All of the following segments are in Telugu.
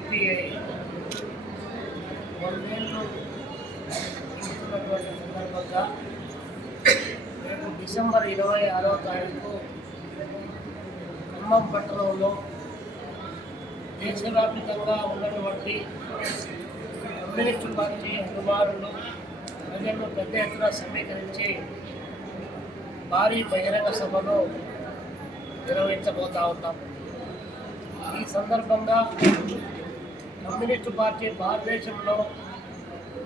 సిపిఐ వందేళ్ళు సందర్భంగా రేపు డిసెంబర్ ఇరవై ఆరో తారీఖు ఖమ్మం పట్టణంలో దేశవ్యాప్తంగా ఉన్నటువంటి అభివృద్ధి పార్టీ అభిమానులు ప్రజలు పెద్ద ఎత్తున సమీకరించి భారీ బహిరంగ సభను నిర్వహించబోతా ఉన్నాం ఈ సందర్భంగా కమ్యూనిస్టు పార్టీ భారతదేశంలో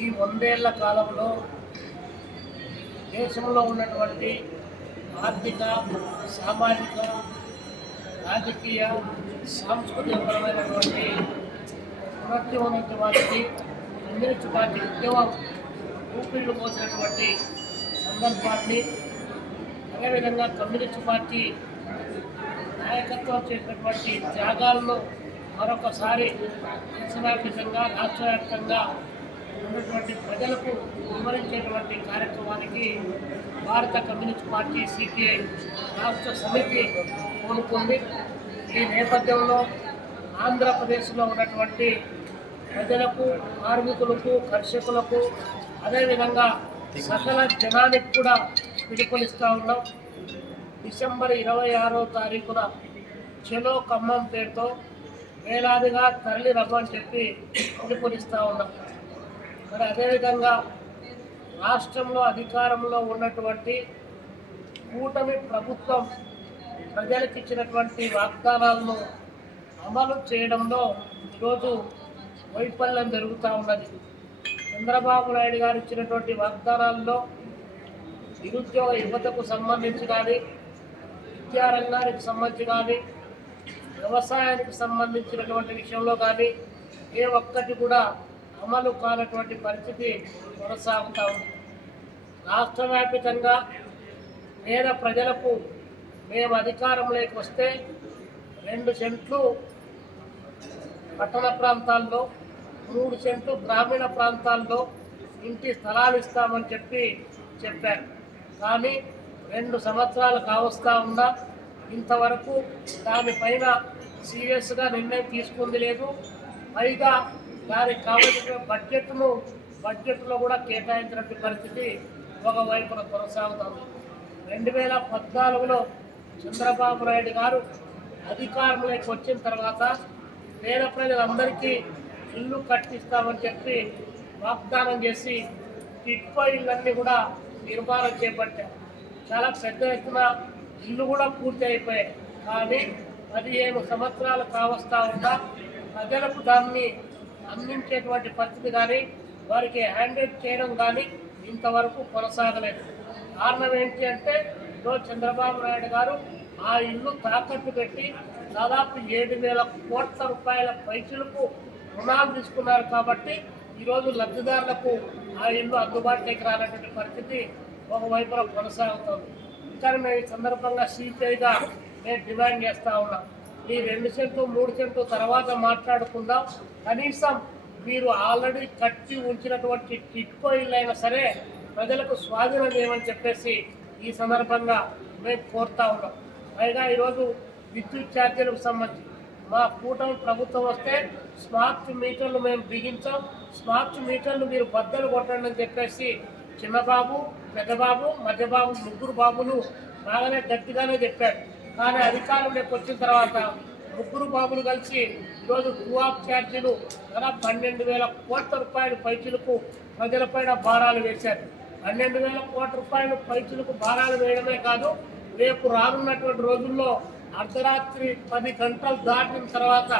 ఈ వందేళ్ళ కాలంలో దేశంలో ఉన్నటువంటి ఆర్థిక సామాజిక రాజకీయ సాంస్కృతికపరమైనటువంటి పునరుజ్జీవనోద్యమానికి కమ్యూనిస్టు పార్టీ ఉద్యమం ఊపిరిలు పోసినటువంటి సందర్భాన్ని అదేవిధంగా కమ్యూనిస్టు పార్టీ నాయకత్వం చేసినటువంటి త్యాగాలను మరొకసారి దేశవ్యాప్తంగా రాష్ట్ర వ్యాప్తంగా ఉన్నటువంటి ప్రజలకు వివరించేటువంటి కార్యక్రమానికి భారత కమ్యూనిస్ట్ పార్టీ సిపిఐ రాష్ట్ర సమితి కోరుకుంది ఈ నేపథ్యంలో ఆంధ్రప్రదేశ్లో ఉన్నటువంటి ప్రజలకు కార్మికులకు కర్షకులకు అదేవిధంగా సకల జనానికి కూడా పిలుపునిస్తూ ఉన్నాం. డిసెంబర్ ఇరవై ఆరో తారీఖున చెలో ఖమ్మం పేరుతో వేలాదిగా తరలి రమ్మని చెప్పి పిలుపునిస్తూ ఉన్నాం. మరి అదేవిధంగా రాష్ట్రంలో అధికారంలో ఉన్నటువంటి కూటమి ప్రభుత్వం ప్రజలకు ఇచ్చినటువంటి వాగ్దానాలను అమలు చేయడంలో ఈరోజు వైఫల్యం జరుగుతూ ఉన్నది. చంద్రబాబు నాయుడు గారు ఇచ్చినటువంటి వాగ్దానాల్లో నిరుద్యోగ యువతకు సంబంధించి కానీ విద్యారంగానికి సంబంధించి కానీ వ్యవసాయానికి సంబంధించినటువంటి విషయంలో కానీ ఏ ఒక్కటి కూడా అమలు కానటువంటి పరిస్థితి కొనసాగుతూ ఉంది. రాష్ట్ర వ్యాప్తంగా పేద ప్రజలకు మేము అధికారంలోకి వస్తే రెండు సెంట్లు పట్టణ ప్రాంతాల్లో మూడు సెంట్లు గ్రామీణ ప్రాంతాల్లో ఇంటి స్థలాలు ఇస్తామని చెప్పి చెప్పారు. కానీ రెండు సంవత్సరాలు కావస్తా ఉన్నా ఇంతవరకు దానిపైన సీరియస్గా నిర్ణయం తీసుకుంది లేదు. పైగా దానికి కావలసిన బడ్జెట్ను బడ్జెట్లో కూడా కేటాయించినటువంటి పరిస్థితి ఒకవైపున కొనసాగుతుంది. రెండు వేల పద్నాలుగులో చంద్రబాబు నాయుడు గారు అధికారంలోకి వచ్చిన తర్వాత పేద ప్రజలందరికీ ఇల్లు కట్టిస్తామని చెప్పి వాగ్దానం చేసి టిట్కో ఇళ్ళన్నీ కూడా నిర్మాణం చేపట్టారు. చాలా పెద్ద ఎత్తున ఇల్లు కూడా పూర్తి అయిపోయాయి. కానీ పదిహేను సంవత్సరాలు కావస్తా ఉందా ప్రజలకు దాన్ని అందించేటువంటి పరిస్థితి కానీ వారికి హ్యాండిల్ చేయడం కానీ ఇంతవరకు కొనసాగలేదు. కారణం ఏంటి అంటే ఈరోజు చంద్రబాబు నాయుడు గారు ఆ ఇల్లు తాకట్టు పెట్టి దాదాపు ఏడు వేల కోట్ల రూపాయల పైసలకు రుణాలు తీసుకున్నారు కాబట్టి ఈరోజు లబ్ధిదారులకు ఆ ఇల్లు అందుబాటులోకి రానటువంటి పరిస్థితి ఒకవైపున కొనసాగుతుంది. కానీ మేము ఈ సందర్భంగా సిపిఐగా నేను డిమాండ్ చేస్తా ఉన్నాం. ఈ రెండు సెంట్లు మూడు సెంట్లు తర్వాత మాట్లాడుకుందాం. కనీసం మీరు ఆల్రెడీ కట్టి ఉంచినటువంటి టిట్కో సరే ప్రజలకు స్వాధీనం చేయమని చెప్పేసి ఈ సందర్భంగా మేము కోరుతా ఉన్నాం. పైగా ఈరోజు విద్యుత్ ఛార్జీలకు సంబంధించి మా కూటమి ప్రభుత్వం వస్తే స్మార్ట్ మీటర్లు మేము బిగించాం. స్మార్ట్ మీటర్లు మీరు బద్దలు కొట్టండి అని చెప్పేసి చిన్నబాబు పెద్దబాబు మధ్యబాబు ముగ్గురు బాబులు బాగానే గట్టిగానే చెప్పారు. కానీ అధికారంలోకి వచ్చిన తర్వాత ముగ్గురు బాబులు కలిసి ఈరోజు కూఆఫ్ ఛార్జీలు గల పన్నెండు వేల కోట్ల రూపాయలు పైచులకు ప్రజలపైన భారాలు వేశారు. పన్నెండు వేల కోట్ల రూపాయలు పైచులకు భారాలు వేయడమే కాదు రేపు రానున్నటువంటి రోజుల్లో అర్ధరాత్రి పది గంటలు దాటిన తర్వాత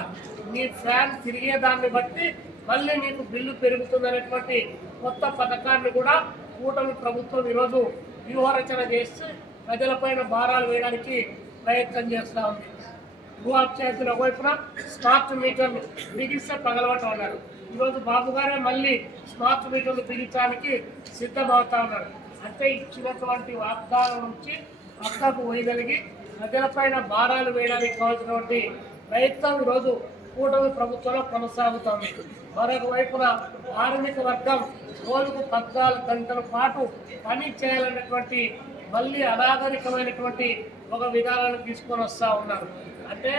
నీ ఫ్యాన్ తిరిగేదాన్ని బట్టి మళ్ళీ నీకు బిల్లు పెరుగుతుందనేటువంటి కొత్త పథకాన్ని కూడా కూటమి ప్రభుత్వం ఈరోజు వ్యూహరచన చేసి ప్రజలపైన భారాలు వేయడానికి ప్రయత్నం చేస్తూ ఉంది. భూఆప్ ఒకవైపున వైపున స్మార్ట్ మీటర్లు బిగిస్తే పగలవటం అన్నారు ఈరోజు బాబు గారే మళ్ళీ స్మార్ట్ మీటర్లు బిగించడానికి సిద్ధమవుతా ఉన్నారు. అంటే ఇచ్చినటువంటి వాగ్దానం నుంచి పక్కకు వేయగలిగి ప్రజలపైన భారాలు వేయడానికి కావాల్సినటువంటి ప్రయత్నం ఈరోజు కూటమి ప్రభుత్వంలో కొనసాగుతోంది. మరొక వైపున కార్మిక వర్గం రోజుకు పద్నాలుగు గంటల పాటు పని చేయాలన్నటువంటి మళ్ళీ అనాగరికమైనటువంటి ఒక విధానాన్ని తీసుకొని వస్తూ ఉన్నారు. అంటే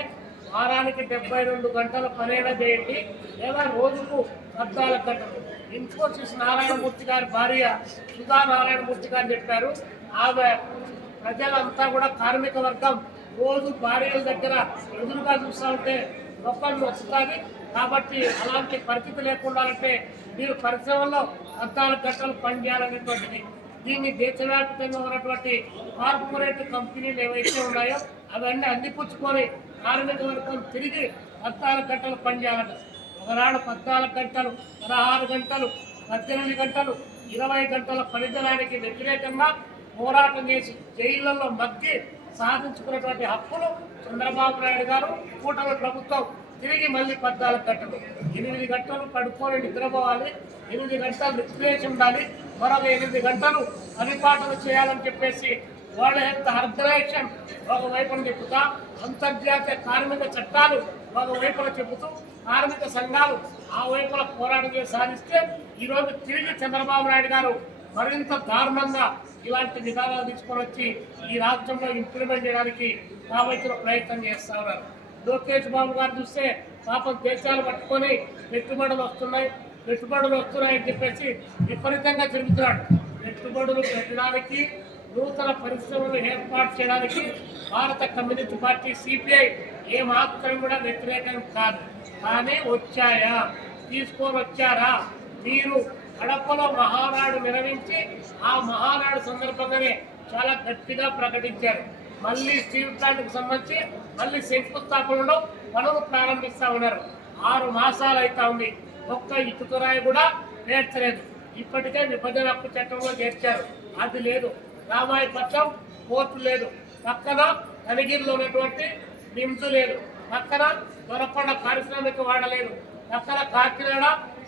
వారానికి డెబ్బై రెండు గంటల పనేలా చేయండి లేదా రోజుకు పద్నాలుగు గంటలు. ఇన్ఫోసిస్ నారాయణమూర్తి గారి భార్య సుధా నారాయణమూర్తి గారు చెప్పారు ఆమె ప్రజలంతా కూడా కార్మిక వర్గం రోజు భార్యల దగ్గర ఎదురుగా చూస్తూ ఉంటే నొప్పలు వస్తుంది కాబట్టి అలాంటి పరిస్థితి లేకుండా అంటే మీరు పరిశ్రమలో పద్నాలుగు గంటలు పనిచేయాలనేటువంటిది. దీన్ని దేశవ్యాప్తంగా ఉన్నటువంటి కార్పొరేట్ కంపెనీలు ఏవైతే ఉన్నాయో అవన్నీ అందిపుచ్చుకొని కార్మిక వర్గం తిరిగి పద్నాలుగు గంటలు పనిచేయాలంట. ఒకనాడు పద్నాలుగు గంటలు పదహారు గంటలు పద్దెనిమిది గంటలు ఇరవై గంటల పనిదినానికి వ్యతిరేకంగా పోరాటం చేసి జైళ్ళలో మగ్గి సాధించుకున్నటువంటి హక్కులు చంద్రబాబు నాయుడు గారు కూటమి ప్రభుత్వం తిరిగి మళ్ళీ పద్నాలుగు గంటలు ఎనిమిది గంటలు పడుకొని నిద్రపోవాలి ఎనిమిది గంటలు నిద్రేసి ఉండాలి మరొక ఎనిమిది గంటలు పనిపాటలు చేయాలని చెప్పేసి వాళ్ళ హెల్త్ ఆర్గనైజేషన్ ఒకవైపున చెబుతా అంతర్జాతీయ కార్మిక చట్టాలు ఒకవైపున చెబుతూ కార్మిక సంఘాలు ఆ వైపున పోరాటం సాధిస్తే ఈరోజు తిరిగి చంద్రబాబు నాయుడు గారు మరింత దారుణంగా ఇలాంటి విధానాలు తీసుకొని వచ్చి ఈ రాష్ట్రంలో ఇంప్లిమెంట్ చేయడానికి కావలసిన ప్రయత్నం చేస్తా ఉన్నారు. లోకేష్ బాబు గారు చూస్తే పాపం దేశాలు పట్టుకొని పెట్టుబడులు వస్తున్నాయి పెట్టుబడులు వస్తున్నాయని చెప్పేసి విపరీతంగా తిరుగుతున్నాడు. పెట్టుబడులు పెట్టడానికి నూతన పరిశ్రమలు ఏర్పాటు చేయడానికి భారత కమ్యూనిస్ట్ పార్టీ సిపిఐ ఏ మాత్రం కూడా వ్యతిరేకం కాదు. కానీ వచ్చాయా? తీసుకొని వచ్చారా? మీరు కడపలో మహానాడు నిర్వహించి ఆ మహానాడు సందర్భంగానే చాలా గట్టిగా ప్రకటించారు. మళ్ళీ స్టీల్ ప్లాంట్కి సంబంధించి మళ్ళీ శంకుస్థాపనలో పనులు ప్రారంభిస్తా ఉన్నారు. ఆరు మాసాలు అవుతా ఉంది. ఒక్క ఇటుకరాయి కూడా పేర్చలేదు. ఇప్పటికే విభజన హక్కు చట్టంలో చేర్చారు. అది లేదు. రామాయపట్నం కోర్టు లేదు. పక్కన కనిగిరిలో ఉన్నటువంటి నిమ్స్ లేదు. పక్కన దొరకొండ పారిశ్రామిక వాడలేదు పక్కన కాకినాడ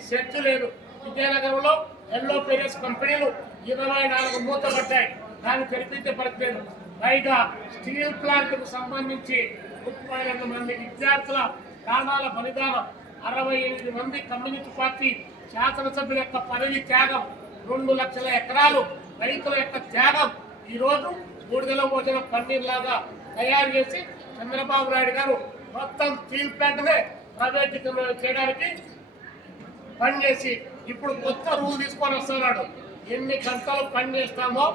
సెట్ లేదు. విజయనగరంలో ఎల్లో పేరెస్ కంపెనీలు ఇరవై నాలుగు మూతపడ్డాయి దాన్ని తెరిపించే పరిస్థితి పైగా స్టీల్ ప్లాంట్కు సంబంధించి ముప్పై రెండు మంది విద్యార్థుల ప్రాణాల బలిదానం అరవై ఎనిమిది మంది కమ్యూనిస్ట్ పార్టీ శాసనసభ్యుల యొక్క పదవి త్యాగం రెండు లక్షల ఎకరాలు రైతుల యొక్క త్యాగం ఈరోజు బూడిదల భోజనం పన్నీర్లాగా పన్నీర్ లాగా తయారు చేసి చంద్రబాబు నాయుడు గారు మొత్తం స్టీల్ ప్లాంట్నే ప్రైవేటీకరణ చేయడానికి పనిచేసి ఇప్పుడు కొత్త రూల్ తీసుకొని వస్తున్నాడు. ఎన్ని గంటలు పని చేస్తామో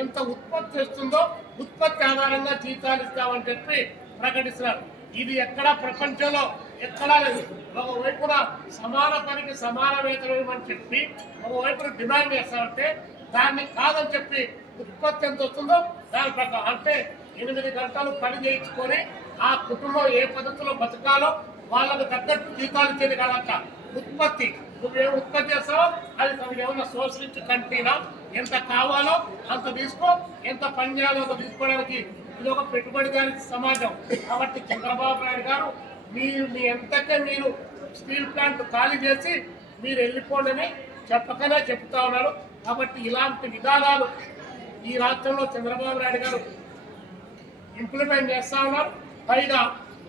ఎంత ఉత్పత్తి చేస్తుందో ఉత్పత్తి ఆధారంగా జీతాలు ఇస్తామని చెప్పి ప్రకటిస్తున్నారు. ఇది ఎక్కడ ప్రపంచంలో ఎక్కడా లేదు. ఒకవైపున సమాన పనికి సమాన వేతనం అని చెప్పి ఒకవైపున డిమాండ్ చేస్తామంటే దాన్ని కాదని చెప్పి ఉత్పత్తి ఎంత వస్తుందో దాని ప్రకారం. అంటే ఎనిమిది గంటలు పని చేయించుకొని ఆ కుటుంబం ఏ పద్ధతిలో బతకాలో వాళ్ళకు తగ్గట్టు జీతాలు ఇచ్చేది కాదంట. ఉత్పత్తి. నువ్వేం ఉత్పత్తి చేస్తావో అది తనకి ఏమన్నా సోషలిస్ట్ కంట్రీనా ఎంత కావాలో అంత తీసుకో ఎంత పని చేయాలో అంత తీసుకోవడానికి ఇది ఒక పెట్టుబడిదారి సమాజం. కాబట్టి చంద్రబాబు నాయుడు గారు మీరు మీ ఎంతకే మీరు స్టీల్ ప్లాంట్ ఖాళీ చేసి మీరు వెళ్ళిపోండి చెప్పకనే చెప్తా ఉన్నారు. కాబట్టి ఇలాంటి విధానాలు ఈ రాష్ట్రంలో చంద్రబాబు నాయుడు గారు ఇంప్లిమెంట్ చేస్తా ఉన్నారు. పైగా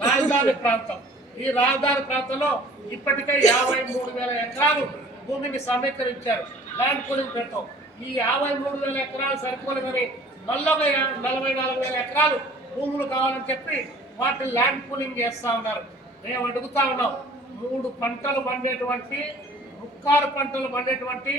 రాజధాని ప్రాంతం. ఈ రాజధాని ప్రాంతంలో ఇప్పటికే యాభై మూడు వేల ఎకరాలు భూమిని సమీకరించారు. ల్యాండ్ పూలింగ్ పెట్టాం ఈ యాభై మూడు వేల ఎకరాలు సరిపోలేదని నలభై నలభై నాలుగు వేల ఎకరాలు భూములు కావాలని చెప్పి వాటిని ల్యాండ్ పూలింగ్ చేస్తా ఉన్నారు. మేము అడుగుతా ఉన్నాం. మూడు పంటలు పండేటువంటి ముక్కారు పంటలు పండేటువంటి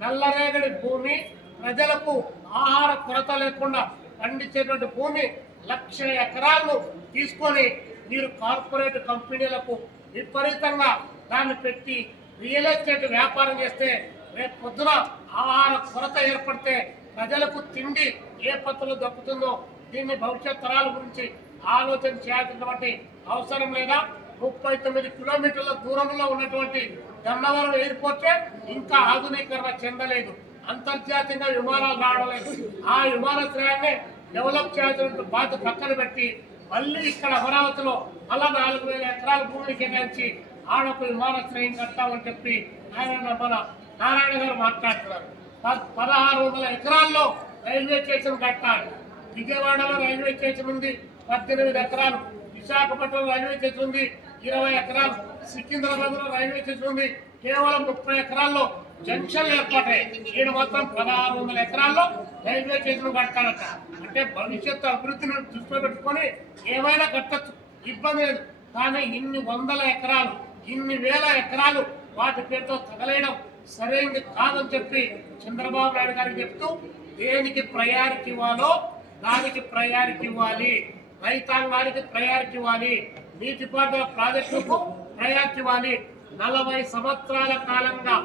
నల్లరేగడి భూమి ప్రజలకు ఆహార కొరత లేకుండా పండించేటువంటి భూమి లక్ష ఎకరాలు తీసుకొని మీరు కార్పొరేట్ కంపెనీలకు విపరీతంగా దాన్ని పెట్టి రియల్ ఎస్టేట్ వ్యాపారం చేస్తే రేపు పొద్దున ఆహార కొరత ఏర్పడితే ప్రజలకు తిండి ఏ పత్రులు దక్కుతుందో దీన్ని భవిష్యత్ తరాల గురించి ఆలోచన చేయాల్సినటువంటి అవసరం లేదా? ముప్పై తొమ్మిది కిలోమీటర్ల దూరంలో ఉన్నటువంటి గన్నవరం ఎయిర్పోర్ట్ ఇంకా ఆధునీకరణ చెందలేదు. అంతర్జాతీయంగా విమానాలు రావడం లేదు. ఆ విమానాశ్రయాన్ని డెవలప్ చేయాల్సిన బాధ్యత పక్కన పెట్టి మళ్ళీ ఇక్కడ అమరావతిలో అలా నాలుగు వేల ఎకరాల భూమిని కేటాయించి ఆడొక విమానాశ్రయం కట్టామని చెప్పి ఆయన మన నారాయణ గారు మాట్లాడుతున్నారు. ప- పదహారు వందల ఎకరాల్లో రైల్వే స్టేషన్ కట్టాలి విజయవాడలో రైల్వే స్టేషన్ ఉంది పద్దెనిమిది ఎకరాలు. విశాఖపట్నంలో రైల్వే స్టేషన్ ఉంది ఇరవై ఎకరాలు. సికింద్రాబాద్లో రైల్వే స్టేషన్ ఉంది కేవలం ముప్పై ఎకరాల్లో జంక్షన్ ఏర్పడ్డాయి ఈయన మొత్తం పదహారు వందల ఎకరాల్లో రైల్వే చేతులు కట్టాలట అంటే భవిష్యత్తు అభివృద్ధిని దృష్టిలో పెట్టుకొని ఏమైనా కట్టచ్చు. ఇబ్బంది లేదు. కానీ ఇన్ని వందల ఎకరాలు ఇన్ని వేల ఎకరాలు వాటి పేరుతో తగలేయడం సరైనది కాదని చెప్పి చంద్రబాబు నాయుడు గారికి చెప్తూ దేనికి ప్రయారిటీ ఇవ్వాలో దానికి ప్రయారిటీ ఇవ్వాలి. రైతాంగానికి ప్రయారిటీ ఇవ్వాలి. నీటిపారుదల ప్రాజెక్టులకు ప్రయారిటీ ఇవ్వాలి. నలభై సంవత్సరాల కాలంగా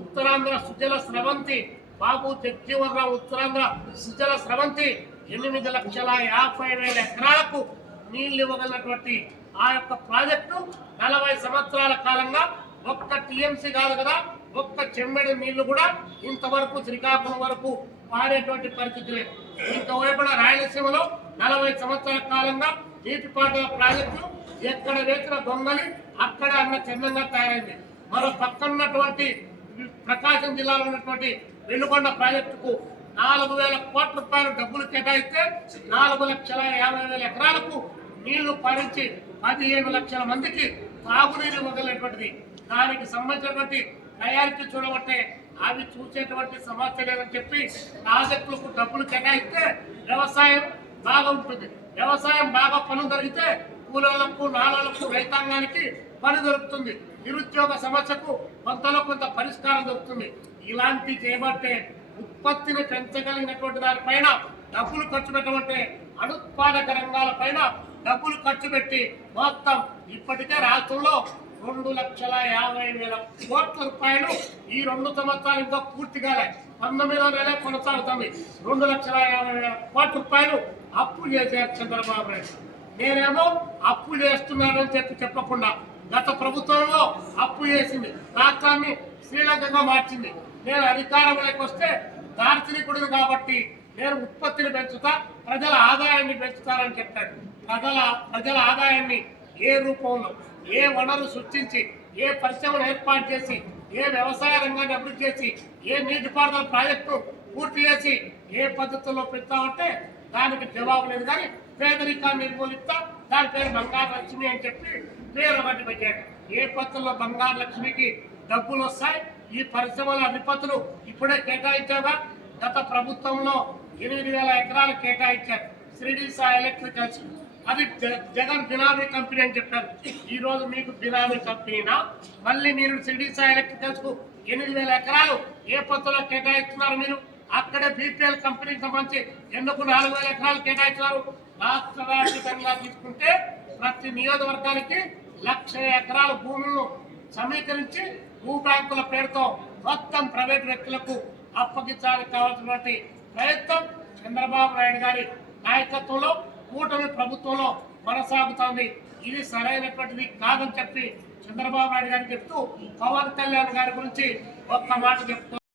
ఉత్తరాంధ్ర సుజల స్రవంతి. బాబు జగ్జీవనరావు ఉత్తరాంధ్ర సుజల స్రవంతి. ఎనిమిది లక్షల యాభై వేల ఎకరాలకు నీళ్ళు ఇవ్వగలిగినటువంటి ఆ యొక్క ప్రాజెక్టు నలభై సంవత్సరాల కాలంగా ఒక్క టీఎంసీ కాదు కదా ఒక్క చెమ్మెడి నీళ్ళు కూడా ఇంతవరకు శ్రీకాకుళం వరకు పారేటువంటి పరిస్థితి లేదు. ఇంకోవైపున రాయలసీమలో నలభై సంవత్సరాల కాలంగా నీటిపారుదల ప్రాజెక్టు ఎక్కడ వేసిన దొంగలి అక్కడ అన్న చిన్నంగా తయారైంది. మరో పక్కన్నటువంటి ప్రకాశం జిల్లాలో ఉన్నటువంటి వెలుగొండ ప్రాజెక్టుకు నాలుగు వేల కోట్ల రూపాయలు డబ్బులు కేటాయిస్తే నాలుగు లక్షల యాభై వేల ఎకరాలకు నీళ్ళు పారించి పదిహేను లక్షల మందికి తాగునీరు ఇవ్వగలిగినటువంటిది. దానికి సంబంధించినటువంటి ప్రయారిటీ చూడబట్టే అవి చూసేటువంటి సమస్య లేదని చెప్పి ప్రాజెక్టులకు డబ్బులు కేటాయిస్తే వ్యవసాయం బాగా ఉంటుంది. వ్యవసాయం బాగా పనులు జరిగితే కూలీలకు నాలుగు రైతాంగానికి పని దొరుకుతుంది. నిరుద్యోగ సమస్యకు కొంతలో కొంత పరిష్కారం దొరుకుతుంది. ఇలాంటి చేయబట్టే ఉత్పత్తిని పెంచగలిగినటువంటి దానిపైన డబ్బులు ఖర్చు పెట్టమంటే అనుత్పాదక రంగాలపైన డబ్బులు ఖర్చు పెట్టి మొత్తం ఇప్పటికే రాష్ట్రంలో రెండు లక్షల యాభై వేల కోట్ల రూపాయలు ఈ రెండు సంవత్సరాలు ఇంకా పూర్తి కాలే. పంతొమ్మిదో నెల కొనసాగుతుంది. రెండు లక్షల యాభై వేల కోట్ల రూపాయలు అప్పు చేశారు చంద్రబాబు నాయుడు. నేనేమో అప్పు చేస్తున్నానని చెప్పి చెప్పకుండా గత ప్రభుత్వంలో అప్పు చేసింది రాష్ట్రాన్ని శ్రీలంకగా మార్చింది. నేను అధికారంలోకి వస్తే దార్శనికుడిని కాబట్టి నేను ఉత్పత్తిని పెంచుతా ప్రజల ఆదాయాన్ని పెంచుతానని చెప్పాడు. ప్రజల ప్రజల ఆదాయాన్ని ఏ రూపంలో ఏ వనరు సృష్టించి ఏ పరిశ్రమను ఏర్పాటు చేసి ఏ వ్యవసాయ రంగాన్ని అభివృద్ధి చేసి ఏ నీటిపారుదల ప్రాజెక్టు పూర్తి చేసి ఏ పద్ధతుల్లో పెడతామంటే దానికి జవాబు లేదు కానీ పేదరికాన్ని నిర్మూలిస్తా దాని పేరు బంగారు లక్ష్మి అని చెప్పి పేరు ఒకటి పెట్టాడు ఏ పత్రుల్లో బంగారు లక్ష్మికి డబ్బులు వస్తాయి? ఈ పరిశ్రమల అధిపతులు ఇప్పుడే కేటాయించాగా గత ప్రభుత్వంలో ఎనిమిది వేల ఎకరాలు కేటాయించారు. శ్రీడి సాయి ఎలక్ట్రికల్స్. అది జగన్ బినామీ కంపెనీ అని చెప్పారు. ఈ రోజు మీకు బినామీ కంపెనీనా? మళ్ళీ మీరు శ్రీడి సాయి ఎలక్ట్రికల్స్కు ఎనిమిది వేల ఎకరాలు ఏ పత్తులో కేటాయిస్తున్నారు మీరు? అక్కడే బీపీఎల్ కంపెనీకి సంబంధించి ఎందుకు నాలుగు వేల ఎకరాలు కేటాయించారు రాష్ట్ర తీసుకుంటే ప్రతి నియోజకవర్గానికి లక్ష ఎకరాల భూములను సమీకరించి భూ బ్యాంకుల పేరుతో మొత్తం ప్రైవేట్ వ్యక్తులకు అప్పగించడానికి కావాల్సినటువంటి ప్రయత్నం చంద్రబాబు నాయుడు గారి నాయకత్వంలో కూటమి ప్రభుత్వంలో కొనసాగుతోంది. ఇది సరైనటువంటిది కాదని చెప్పి చంద్రబాబు నాయుడు గారికి చెప్తూ పవన్ కళ్యాణ్ గారి గురించి ఒక్క మాట చెప్తూ